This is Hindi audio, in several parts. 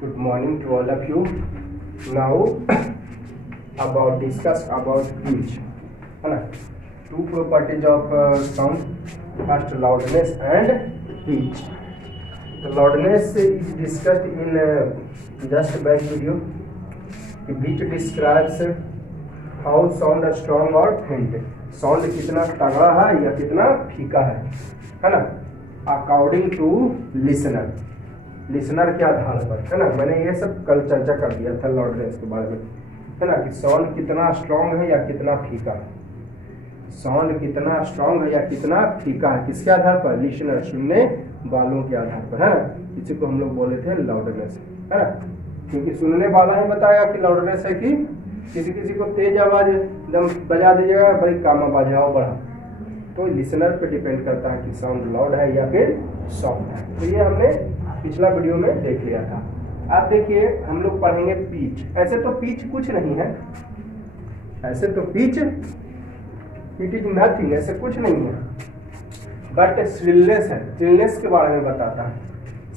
Good morning to all of you. Now discuss about pitch, है ना. Two properties of sound. First, loudness and pitch. The loudness is discussed in just back video. Pitch describes how sound is strong or faint. Sound कितना तगड़ा है या कितना फीका है ना. According to लिसनर के आधार पर, है ना. मैंने ये सब कल चर्चा कर दिया था लाउडनेस के बारे में, है ना, कि साउंड कितना स्ट्रांग है या कितना फीका है. साउंड कितना स्ट्रांग है या कितना फीका है किसके आधार पर? लिसनर, सुनने वालों के आधार पर, है ना. इसी को हम लोग बोले थे लाउडनेस, है ना. क्योंकि सुनने वाला ही बताया कि लाउडनेस है कि किसी को तेज आवाज एकदम बजा दीजिएगा, बड़ी कम आवाज है और बढ़ा, तो लिसनर पे डिपेंड करता है कि साउंड लाउड है या फिर सॉफ्ट है. तो ये हमने पिछला वीडियो में देख लिया था. आप देखिए हम लोग पढ़ेंगे पिच. ऐसे तो पिच कुछ नहीं है, ऐसे तो पिच इट इज नथिंग, ऐसे कुछ नहीं है. बट श्रिलनेस है. श्रिलनेस के बारे में बताता है.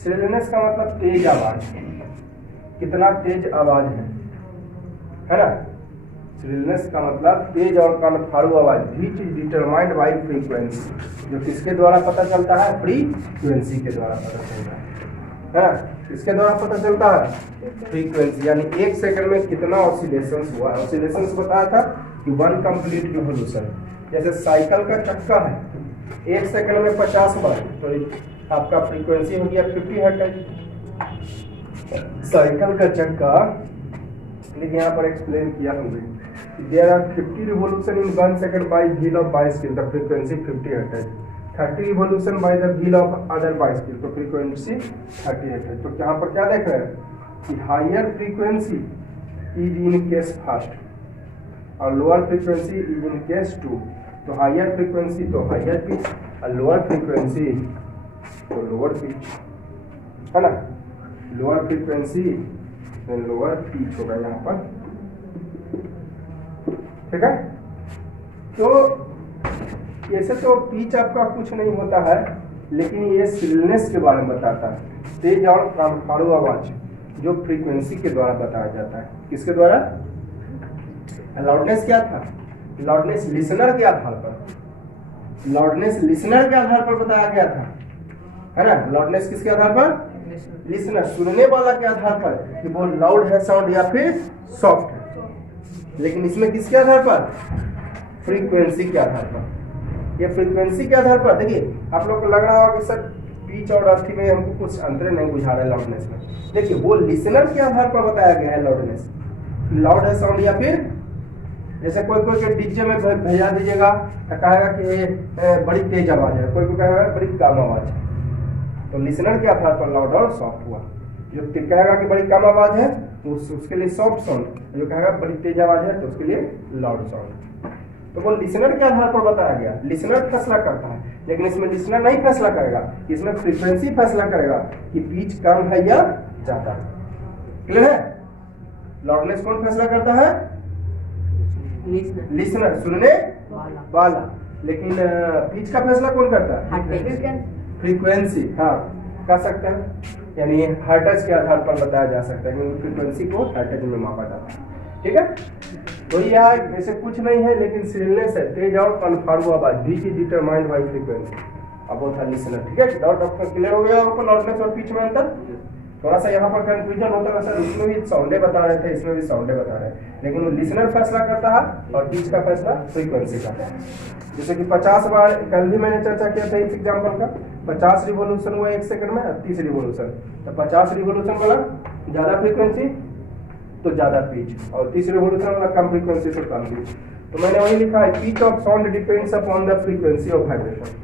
श्रिलनेस का मतलब तेज आवाज, कितना तेज आवाज है ना. श्रिलनेस का मतलब तेज और कनफाड़ू आवाज. विच इज डिटरमाइंड बाई फ्रीक्वेंसी, जो किसके द्वारा पता चलता है? फ्रीक्वेंसी के द्वारा पता चलता है ना. किसके द्वारा पता चलता है? फ्रीक्वेंसी. यानी एक सेकंड में कितना ऑसिलेशंस हुआ है. ऑसिलेशंस बताया था कि 1 कंप्लीट रिवोल्यूशन. जैसे साइकिल का चक्का है, एक सेकंड में 50 बार, तो आपका फ्रीक्वेंसी हो गया 50 हर्ट्ज. साइकिल का चक्का, लेकिन यहाँ पर एक्सप्लेन किया हमने, there are 50 revolution in 1 second by wheel of bicycle, the frequency 50 hertz. 30 revolution by the wheel of other bicycle, तो frequency 30 hertz. तो यहाँ पर क्या देख रहे हैं कि higher frequency is in case first और lower frequency is in case 2. तो हायर फ्रीक्वेंसी तो हायर पिच और लोअर फ्रीक्वेंसी तो लोअर पिच, है ना. लोअर फ्रीक्वेंसी लोअर पिच होगा यहाँ पर, ठीक है. तो ऐसे तो पिच आपका कुछ नहीं होता है, लेकिन ये श्रिलनेस के बारे में बताता है. तेज और कनफाड़ू आवाज जो फ्रीक्वेंसी के द्वारा बताया जाता है. किसके द्वारा? लाउडनेस क्या था? लाउडनेस लिसनर के आधार पर, लाउडनेस लिसनर के आधार पर बताया गया था, है ना. लाउडनेस किसके आधार पर? लिसनर, सुनने वाला के आधार पर कि वो लाउड है साउंड या फिर सॉफ्ट है. लेकिन इसमें किसके आधार पर? फ्रीक्वेंसी के आधार पर. ये फ्रीक्वेंसी के आधार पर, देखिए आप लोग को लग रहा होगा कि सर पिच और अर्थी में हमको कुछ अंतर नहीं बुझा रहा है लाउडनेस में. देखिए वो लिसनर के आधार पर बताया गया है लाउडनेस. लाउड है साउंड या फिर जैसे कोई के डीजे में भेजा दीजिएगा तो कहेगा कि बड़ी तेज आवाज है, कोई कहेगा बड़ी कम आवाज है. तो लिसनर के आधार पर लाउड और सॉफ्ट हुआ. जो कहेगा कि बड़ी कम आवाज है उसके लिए सॉफ्ट साउंड, जो कहेगा बड़ी तेज आवाज है तो उसके लिए लाउड साउंड. तो वो लिसनर के आधार पर बताया गया. लिसनर फैसला करता है, लेकिन इसमें लिसनर नहीं फैसला करेगा, इसमें फ्रीक्वेंसी फैसला करेगा कि पिच कम है या ज्यादा. क्लियर है? लाउडनेस कौन फैसला करता है? लिसनर, सुनने वाला. लेकिन पिच का फैसला कौन करता है? फ्रीक्वेंसी. हाँ, कर सकते हैं, यानी हर्ट्ज के आधार पर बताया जा सकता है, क्योंकि फ्रीक्वेंसी को हर्ट्ज में मापा जाता है. ठीक है. तो यह ऐसे कुछ नहीं है, लेकिन श्रिलनेस है, तेज और कनफाड़ू आवाज. विच इज डिटरमाइंड बाय फ्रीक्वेंसी. अब वो था लिसनर. ठीक है. डाउट आपका क्लियर हो गया आपको लाउडनेस और पिच में अंतर? थोड़ा सा यहाँ पर कंफ्यूजन होता है सर, उसमें भी साउंडे बता रहे थे, इसमें भी साउंडे बता रहे हैं, लेकिन वो लिसनर फैसला करता है और पिच का फैसला फ्रीक्वेंसी का. जैसे कि 50 बार, कल भी मैंने चर्चा किया था इस एग्जाम्पल का, 50 रिवोल्यूशन हुआ एक सेकंड में, 30 रिवोल्यूशन. तो 50 रिवोल्यूशन वाला ज्यादा फ्रीक्वेंसी तो ज्यादा पिच, और 30 रिवोल्यूशन वाला कम फ्रीक्वेंसी तो कम पिच. तो मैंने वही लिखा है, pitch of sound depends upon the frequency of vibration.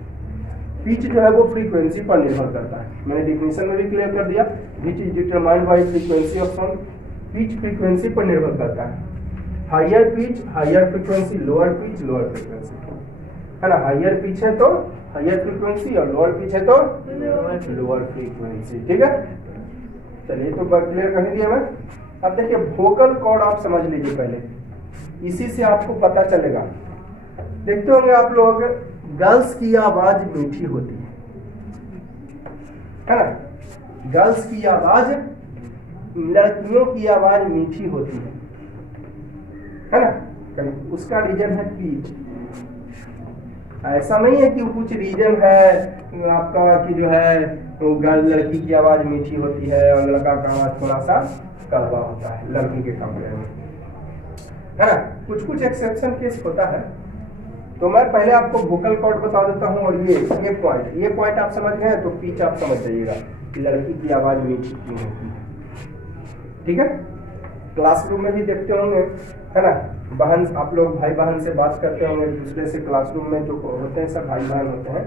Pitch जो है वो फ्रीक्वेंसी पर निर्भर करता है. मैंने डिफिनेशन में भी क्लियर कर दिया. Which is determined by frequency of sound. Pitch frequency पर निर्भर करता है. Higher pitch higher frequency, lower pitch lower frequency, है ना. हायर पिच है तो हायर फ्रीक्वेंसी और लोअर पिच है तो लोअर फ्रीक्वेंसी. ठीक है. चलिए तो क्लियर कर दिया मैं. अब देखिए वोकल कॉर्ड आप समझ लीजिए पहले, इसी से आपको पता चलेगा. देखते होंगे आप लोग, गर्ल्स की आवाज मीठी होती है ना. गर्ल्स की आवाज लड़कियों की आवाज मीठी होती है ना, उसका रीजन है पीच। ऐसा नहीं है कि कुछ रीजन है आपका कि जो है गर्ल लड़की की आवाज मीठी होती है और लड़का का आवाज थोड़ा सा कड़वा होता है लड़की के कमरे में, है ना। कुछ कुछ एक्सेप्शन केस होता है। तो मैं पहले आपको वोकल कॉर्ड बता देता हूँ और ये पॉइंट आप समझ गए तो पीच आप समझ जाइएगा कि लड़की की आवाज मीठी क्यों होती है। ठीक है, क्लासरूम में भी देखते होंगे, है ना, बहन आप लोग भाई बहन से बात करते होंगे दूसरे से, क्लासरूम में जो होते हैं सब भाई बहन होते हैं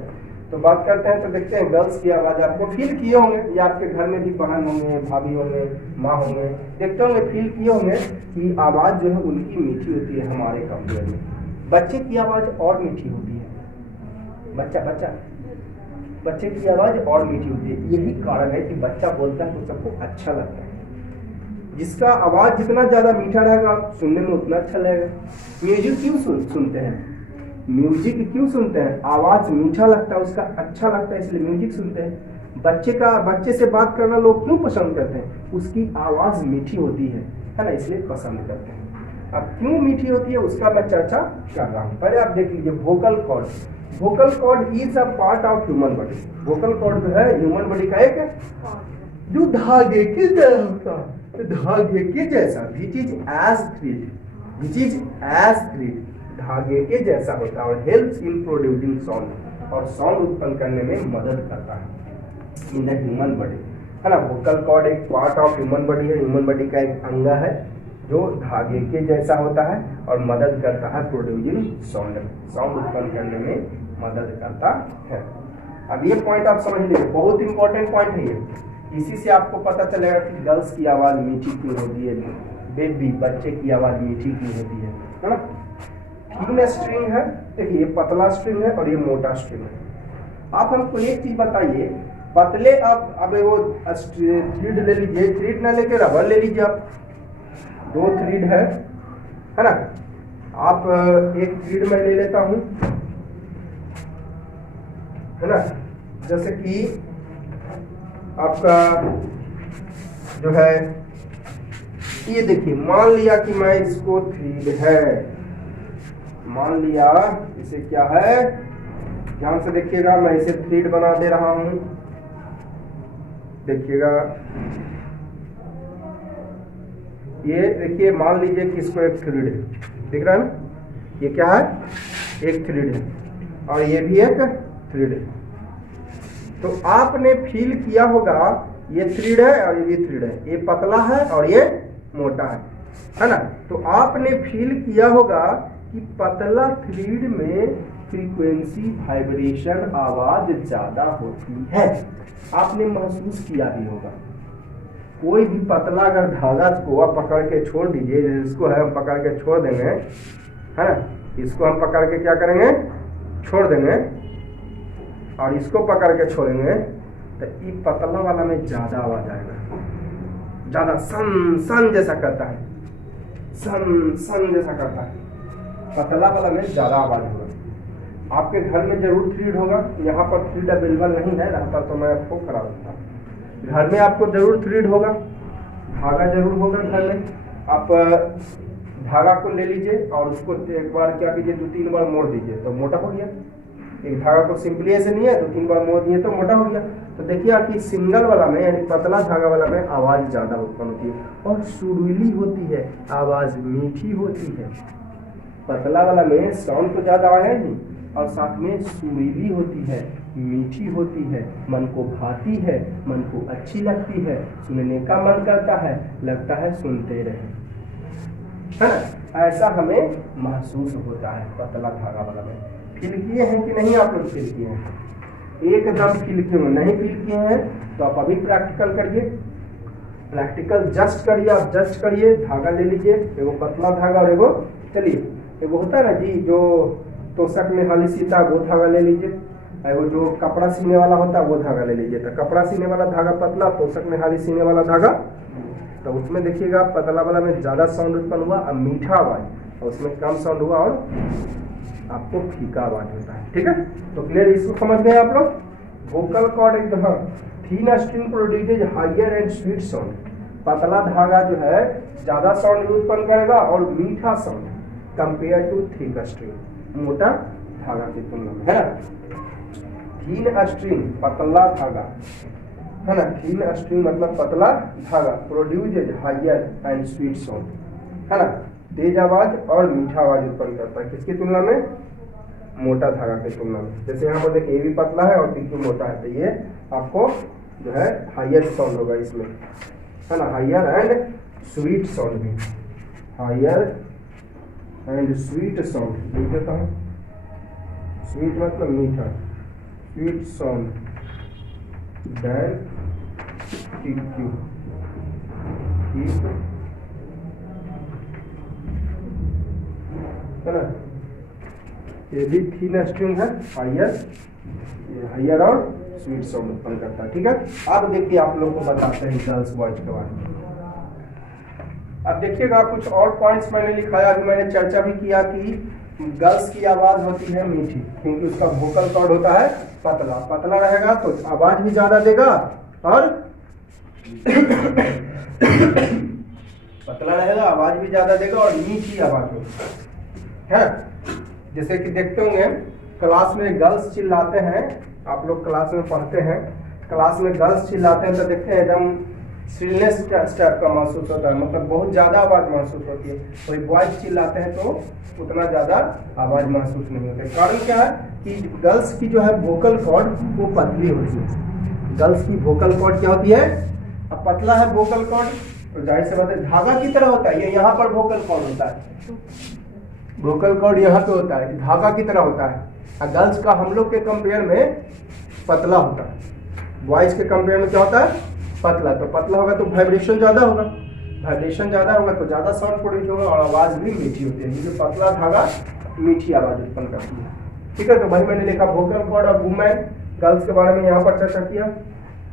तो बात करते हैं तो देखते हैं गर्ल्स की आवाज आपको फील किए होंगे, या आपके घर में भी बहन होंगे, भाभी होंगे, माँ होंगे, देखते होंगे, फील किए होंगे कि आवाज जो है उनकी मीठी होती है हमारे कंपेयर में। बच्चे की आवाज और मीठी होती है, बच्चे की आवाज और मीठी होती है। यही कारण है कि बच्चा बोलता है तो सबको अच्छा लगता है। जिसका आवाज जितना ज्यादा मीठा रहेगा सुनने में उतना अच्छा लगेगा। म्यूजिक क्यों सुनते हैं? म्यूजिक क्यों सुनते हैं? आवाज मीठा लगता है, उसका अच्छा लगता है, इसलिए म्यूजिक सुनते हैं। बच्चे से बात करना लोग क्यों पसंद करते हैं? उसकी आवाज मीठी होती है ना, इसलिए पसंद करते हैं। अब क्यों मीठी होती है उसका मैं चर्चा कर रहा हूँ। पहले आप देख लीजिए vocal cord. Vocal cord is a part of human body. Vocal cord जो है ह्यूमन बॉडी का एक जो धागे के जैसा होता है, धागे के जैसा, विच इज एज थ्रेड, धागे के जैसा होता है और हेल्प्स इन प्रोड्यूसिंग साउंड, और साउंड उत्पन्न करने में मदद करता है इन द ह्यूमन बॉडी, है ना। वोकल कॉर्ड एक पार्ट ऑफ ह्यूमन बॉडी है, ह्यूमन बॉडी का एक अंग है जो धागे के जैसा होता है और मदद करता है प्रोड्यूसिंग साउंड, साउंड उत्पन्न करने में मदद करता है। अब ये पॉइंट आप समझ लीजिए, बहुत इंपॉर्टेंट पॉइंट है ये। इसी से आपको पता चलेगा कि गर्ल्स की आवाज मीठी क्यों होती है, बच्चे की आवाज मीठी क्यों होती है ना। थिन स्ट्रिंग है, देखिए ये पतला स्ट्रिंग है और ये मोटा स्ट्रिंग है। आप हमको एक चीज बताइए, पतले आप अब वो थ्रेड ले लीजिए, थ्रेड ना लेके रबर ले लीजिए, आप 2 थ्रेड है ना। आप एक थ्रेड में ले लेता हूं, है ना, जैसे कि आपका जो है ये देखिए, मान लिया कि मैं इसको थ्रेड है, मान लिया इसे क्या है, ध्यान से देखिएगा, मैं इसे थ्रेड बना दे रहा हूं, देखिएगा ये देखिए, मान लीजिए कि इसको एक थ्रेड है, दिख रहा है ना, ये क्या है, एक थ्रेड है और ये भी एक थ्रेड है। तो आपने फील किया होगा ये थ्रेड है और ये भी थ्रेड है, ये पतला है और ये मोटा है ना। तो आपने फील किया होगा कि पतला थ्रेड में फ्रीक्वेंसी वाइब्रेशन आवाज ज्यादा होती है, आपने महसूस किया भी होगा। कोई भी पतला अगर धागा को आप पकड़ के छोड़ दीजिए, इसको है हम पकड़ के छोड़ देंगे, है ना, इसको हम पकड़ के क्या करेंगे, छोड़ देंगे, और इसको पकड़ के छोड़ेंगे तो ये पतला वाला में ज्यादा आवाज आएगा, ज्यादा सन सन जैसा करता है, सन सन जैसा करता है, पतला वाला में ज्यादा आवाज होगा। आपके घर में जरूर थ्रेड होगा, यहाँ पर थ्रेड अवेलेबल नहीं है, रहता तो मैं आपको करा देता। घर में आपको जरूर थ्रेड होगा, धागा जरूर होगा घर में। आप धागा को ले लीजिए और उसको एक बार क्या कीजिए, 2-3 बार मोड़ दीजिए तो मोटा हो गया। एक धागा को सिंपली ऐसे नहीं है, 2-3 बार मोड़ दिए तो मोटा हो गया। तो देखिए कि सिंगल वाला में यानी पतला धागा वाला में आवाज ज्यादा उत्पन्न होती है और सुरीली होती है, आवाज मीठी होती है। पतला वाला में साउंड तो ज्यादा आया नहीं और साथ में सुरीली होती है, मीठी होती है, मन को भाती है, मन को अच्छी लगती है, सुनने का मन करता है, लगता है सुनते रहे, है ना। ऐसा हमें महसूस होता है पतला धागा वाला में। फील किए हैं कि नहीं आप लोग? फील किए हैं, एकदम फील किए। नहीं फील किए हैं तो आप अभी प्रैक्टिकल करिए, प्रैक्टिकल जस्ट करिए, आप जस्ट करिए। धागा ले लीजिए, एगो पतला धागा और एगो, चलिए एगो होता है ना जी जो तोशक में हाली सीता, वो धागा ले लीजिए। एगो जो कपड़ा सीने वाला होता है वो धागा ले लीजिए। तो कपड़ा सीने वाला धागा पतला, तोशक में हाली सीने वाला धागा, तो उसमें देखिएगा पतला वाला में ज्यादा साउंड उत्पन्न हुआ और मीठा आवाज, और उसमें कम साउंड हुआ और आपको फीका आवाज होता है। ठीक है, तो क्लियर, इसको समझ गए आप लोग। वोकल कॉर्ड एक thin string produces higher and sweet sound. पतला धागा जो है ज्यादा साउंड उत्पन्न करेगा और मीठा sound compare to thick string, मोटा धागा की तुलना में, है ना। थीन स्ट्रिंग पतला धागा, है ना, थीन स्ट्रिंग मतलब पतला धागा, produces higher and sweet sound, है ना, तेज आवाज और मीठा आवाज उत्पन्न करता है, किसकी तुलना में, मोटा धागा की तुलना में। जैसे यहाँ पर देखिए ये भी पतला है और पीछे मोटा है, तो ये आपको जो है हायर साउंड होगा इसमें, है ना, हायर एंड स्वीट साउंड भी, हायर एंड स्वीट साउंड लिख देता हूँ, स्वीट मतलब मीठा, स्वीट साउंड देन टीक्यू, है ना। ये भी थीन स्ट्रिंग है, हायर और स्वीट साउंड उत्पन्न करता है, ठीक है। अब देखिए आप लोग को बताते हैं गर्ल्स वॉइस के बारे में। अब देखिएगा कुछ और पॉइंट्स मैंने लिखाया, अभी मैंने चर्चा भी किया कि गर्ल्स की आवाज होती है मीठी, क्योंकि उसका वोकल कॉर्ड होता है पतला, पतला रहेगा तो आवाज भी ज्यादा देगा और पतला रहेगा आवाज भी ज्यादा देगा और मीठी आवाज होगी, है। जैसे कि देखते होंगे क्लास में गर्ल्स चिल्लाते हैं, आप लोग क्लास में पढ़ते हैं, क्लास में गर्ल्स चिल्लाते हैं तो देखते हैं एकदम श्रीलनेस टाइप का महसूस होता है, मतलब बहुत ज्यादा आवाज महसूस होती है। कोई बॉयज चिल्लाते हैं तो उतना ज्यादा आवाज महसूस नहीं होता है। कारण क्या है कि गर्ल्स की जो है वोकल कॉर्ड वो पतली होती है, गर्ल्स की वोकल कॉर्ड क्या होती है, अब पतला है वोकल कॉर्ड तो जाहिर से बात है धागा की तरह होता है, ये यहाँ पर वोकल कॉर्ड होता है, वोकल कॉर्ड यहाँ पे होता है, धागा की तरह होता है। और गर्ल्स का हम लोग के कंपेयर में पतला होता है, बॉयज के कंपेयर में क्या होता है, पतला। तो पतला होगा तो वाइब्रेशन ज्यादा होगा, वाइब्रेशन ज्यादा होगा तो ज्यादा साउंड प्रोड्यूस होगा और आवाज भी मीठी होती है, क्योंकि पतला धागा मीठी आवाज उत्पन्न करती है, ठीक है। तो भाई मैंने लिखा vocal cord of women, girls के बारे में यहाँ पर चर्चा किया।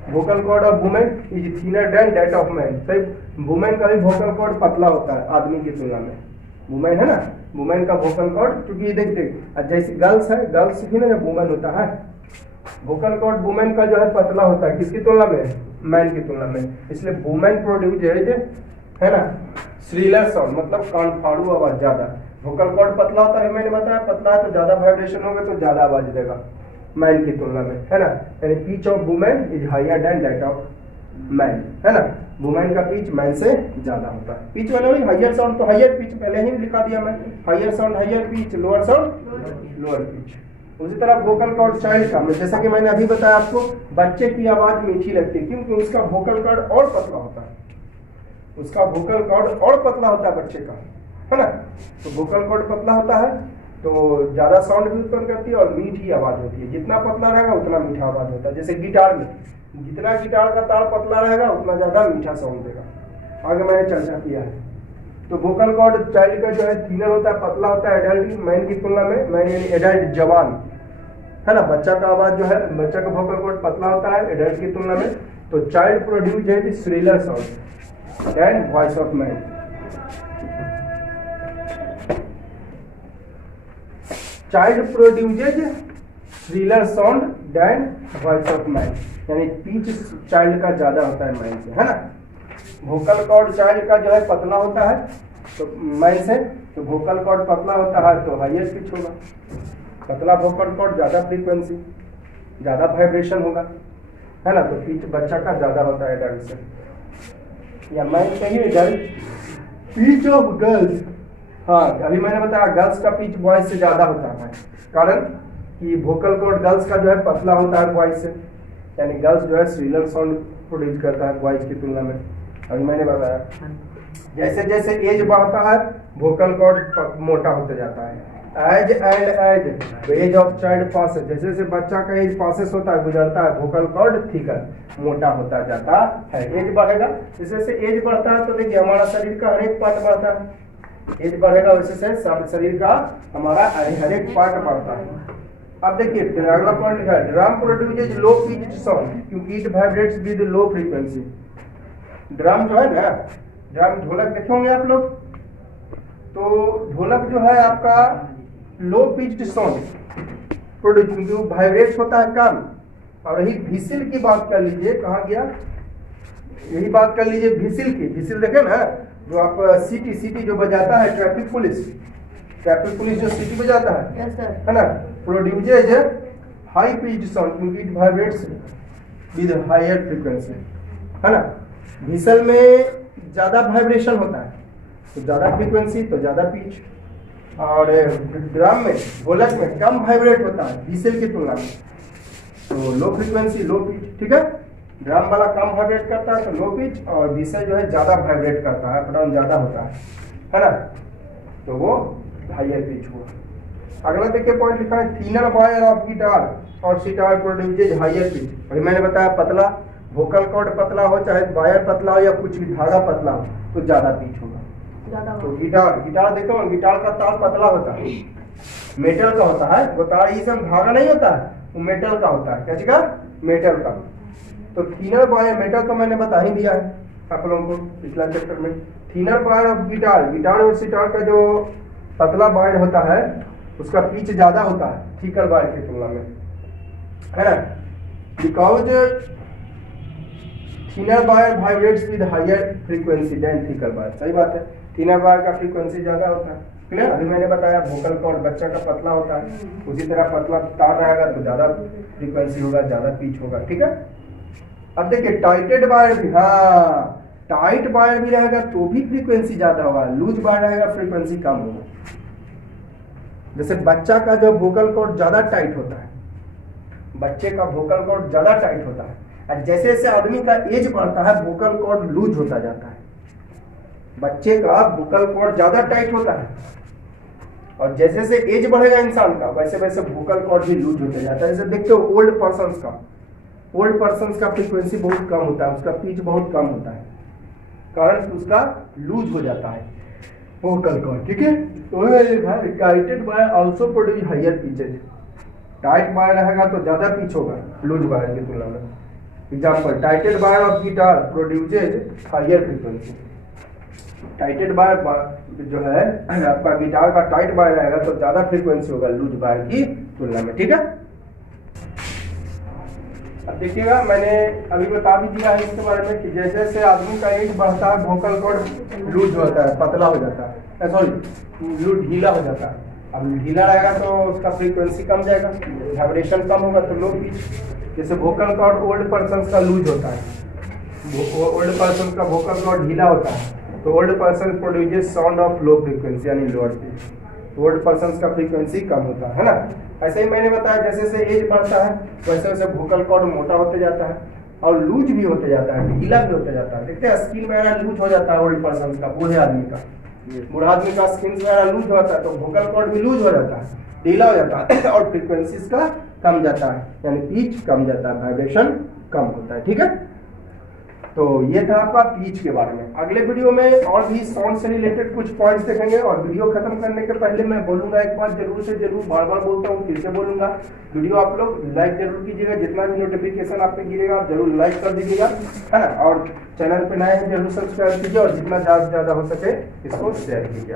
Vocal cord of women is thinner than that of man, सही, वुमेन का भी वोकल कॉर्ड पतला होता है आदमी की तुलना में, वुमेन है ना, वुमेन का वोकल कॉर्ड, क्योंकि देखते जैसे गर्ल्स है, गर्ल्स भी ना जब वुमेन होता है, वोकल कॉर्ड वुमेन का जो है पतला होता है, किसकी तुलना में, मैन की तुलना में। इसलिए वुमेन प्रोड्यूस है ना श्रीलर साउंड, मतलब कान फाड़ू आवाज ज्यादा। वोकल कॉर्ड पतला होता है, मैंने बताया पतला है तो ज्यादा वाइब्रेशन होगा तो ज्यादा आवाज देगा मैन की तुलना में, है ना। यानी pitch of women is higher than that of man, है ना, वुमेन का पिच मैन से ज्यादा होता है। पिच वाला वही हायर साउंड, तो हायर पिच पहले ही लिखा दिया मैं, higher sound higher pitch, lower sound lower pitch. उसी तरह वोकल कॉर्ड चाइल्ड का, जैसा कि मैंने अभी बताया आपको, बच्चे की आवाज मीठी लगती है क्योंकि उसका वोकल कॉर्ड और पतला होता है, उसका वोकल कॉर्ड और पतला होता है बच्चे का, है ना। तो वोकल कॉर्ड पतला होता है तो ज्यादा साउंड भी उत्पन्न करती है और मीठी आवाज होती है, जितना पतला रहेगा उतना मीठा आवाज होता है। जैसे गिटार में, जितना गिटार का तार पतला रहेगा उतना ज्यादा मीठा साउंड देगा, आगे मैंने चर्चा किया है। तो वोकल कॉर्ड चाइल्ड का जो है थिनर होता है, पतला होता है एडल्ट मैन की तुलना में, मैन यानी एडल्ट जवान, है ना। बच्चा का आवाज जो है, बच्चा का वोकल कॉर्ड पतला होता है एडल्ट की तुलना में। तो चाइल्ड प्रोड्यूस है shriller sound and voice of man, child produces shriller sound than voice of man, यानी पिच चाइल्ड का ज्यादा होता है मैन से, है ना। वोकल कॉर्ड चाइल्ड का जो है पतला होता है तो मैन से, तो वोकल कॉर्ड पतला होता है तो हायर पिच होगा, पतला वोकल कॉर्ड ज्यादा फ्रीक्वेंसी, ज्यादा वाइब्रेशन होगा, है ना। तो पिच बच्चा का ज्यादा होता है एडल्ट से, या मैन कहिए एडल्ट। पिच ऑफ गर्ल्स, हाँ अभी मैंने बताया गर्ल्स का पिच बॉयज से ज्यादा होता है, कारण कि वोकल कॉर्ड गर्ल्स का जो है पतला होता है बॉयज से, यानी गर्ल्स जो है श्रीलर साउंड प्रोड्यूस करता है बॉयज की तुलना में। अभी मैंने बताया जैसे जैसे एज बढ़ता है वोकल कॉर्ड मोटा होते जाता है, age and age age of child passes, जैसे जैसे बच्चा का एज पासेस होता है गुजरता है वोकल कॉर्ड थिकर मोटा होता जाता है, एज बढ़ेगा। जैसे जैसे एज बढ़ता है तो देखिए हमारा शरीर का हर एक पार्ट बढ़ता है, एज बढ़ेगा वैसे से शरीर का हमारा हर एक पार्ट बढ़ता है। अब देखिए अगला पॉइंट लिखा है drum produces low pitch sound क्योंकि it vibrates with low frequency. Drum जो है ना, ड्रम ढोलक देखे होंगे आप लोग, तो ढोलक जो है आपका लो पिच्ड साउंड प्रोड्यूस, क्योंकि वो वाइब्रेट होता है कम। और यही व्हिसिल की बात कर लीजिए, कहाँ गया यही बात कर लीजिए व्हिसिल की। व्हिसिल देखे ना, जो आप सीटी सीटी जो बजाता है ट्रैफिक पुलिस जो सीटी बजाता है ना, प्रोड्यूसेज हाई पिच साउंड क्योंकि it vibrates with higher frequency, है ना। व्हिसल में ज़्यादा वाइब्रेशन होता है तो ज़्यादा फ्रीक्वेंसी तो ज़्यादा पिच, और ड्रम में ढोलक में कम वाइब्रेट होता है व्हिसल की तुलना में, तो लो फ्रीक्वेंसी लो पिच, ठीक है। ड्रम वाला कम वाइब्रेट करता है तो लो पिच, और व्हिसल जो है ज़्यादा वाइब्रेट करता है, अप डाउन ज़्यादा होता है ना, तो वो हायर पिच हुआ। अगला देखिए पॉइंट लिखा है थिनर वायर ऑफ गिटार और सितार प्रोड्यूसेज हायर पिच। अभी मैंने बताया पतला वोकल कॉर्ड पतला हो, चाहे वायर पतला हो या कुछ भी धागा पतला हो, तो ज़्यादा पिच होगा। तो गिटार देखो, गिटार का तार पतला होता है, मेटल का होता है, वो तार ये सब धागा नहीं होता है, वो मेटल का होता है, क्या चीज का? मेटल का। तो थिनर वायर मेटल का मैंने बता ही दिया है आप लोगों को पिछला चैप्टर में। थिनर वायर ऑफ गिटार और सितार का जो पतला वायर होता है उसका पिच ज्यादा होता है थिकर वायर की तुलना में, है ना, because thinner wire vibrates with higher frequency than thicker wire. सही बात है, थिनर वायर का फ्रीक्वेंसी ज्यादा होता है, क्लियर। अभी मैंने बताया वोकल कॉर्ड बच्चा का पतला होता है, उसी तरह पतला तार रहेगा तो ज्यादा फ्रीक्वेंसी होगा, ज्यादा पिच होगा, ठीक है। अब देखिए टाइटेड वायर भी, हाँ टाइट वायर भी रहेगा तो भी फ्रीक्वेंसी ज्यादा होगा, लूज वायर रहेगा फ्रीक्वेंसी कम होगा। जैसे बच्चा का जो वोकल कॉर्ड ज्यादा टाइट होता है, बच्चे का वोकल कॉर्ड ज्यादा टाइट होता है, और जैसे जैसे आदमी का एज बढ़ता है वोकल कॉर्ड लूज होता जाता है। बच्चे का वोकल कॉर्ड ज्यादा टाइट होता है और जैसे जैसे एज बढ़ेगा इंसान का वैसे वैसे वोकल कॉर्ड भी लूज होता जाता है। जैसे देखते हो ओल्ड पर्सन्स का फ्रीक्वेंसी बहुत कम होता है, उसका पिच बहुत कम होता है, कारण उसका लूज हो जाता है वोकल कॉर्ड, ठीक है। तो tighted wire also produce higher pitches. Tight wire रहेगा तो ज्यादा पिच होगा लूज वायर की तुलना में। Example tighted wire of guitar produces higher frequency. Tighted wire जो है आपका गिटार का टाइट वायर रहेगा तो ज्यादा फ्रीक्वेंसी होगा लूज वायर की तुलना में, ठीक है। अब देखिएगा मैंने अभी बता भी दिया है इसके बारे में कि जैसे जैसे आदमी का एज बढ़ता है वोकल कॉर्ड लूज होता है, पतला हो जाता है, सॉरी लूज ढीला हो जाता है। अब ढीला रहेगा तो उसका फ्रीक्वेंसी कम जाएगा, वाइब्रेशन कम होगा तो लो पिच। जैसे वोकल कॉर्ड ओल्ड पर्सन का लूज होता है, ओल्ड पर्सन का वोकल कॉर्ड ढीला होता है तो old person produces sound of low frequency यानी लोअर पिच। ओल्ड पर्सन का फ्रीक्वेंसी कम होता है ना। ऐसे ही मैंने बताया जैसे जैसे एज बढ़ता है वैसे वैसे वोकल कॉर्ड मोटा होते जाता है और लूज भी होते जाता है, ढीला भी होते जाता है। देखते हैं स्किन वगैरह लूज हो जाता है ओल्ड पर्सन का, बूढ़े आदमी का, बूढ़ा आदमी का स्किन वगैरह लूज होता है तो वोकल कॉर्ड भी लूज हो जाता है, ढीला हो जाता है और फ्रीक्वेंसी इसका कम जाता है यानी पिच कम जाता है, वाइब्रेशन कम होता है, ठीक है। तो ये था आपका पिच के बारे में। अगले वीडियो में और भी साउंड से रिलेटेड कुछ पॉइंट्स देखेंगे। और वीडियो खत्म करने के पहले मैं बोलूंगा एक बात जरूर से जरूर, बार बार बोलता हूँ फिर से बोलूंगा, वीडियो आप लोग लाइक जरूर कीजिएगा, जितना भी नोटिफिकेशन आप पे गिरेगा आप जरूर लाइक कर दीजिएगा, है ना। और चैनल पे नए हैं जरूर सब्सक्राइब कीजिए और जितना ज़्यादा से ज़्यादा हो सके इसको शेयर कीजिए।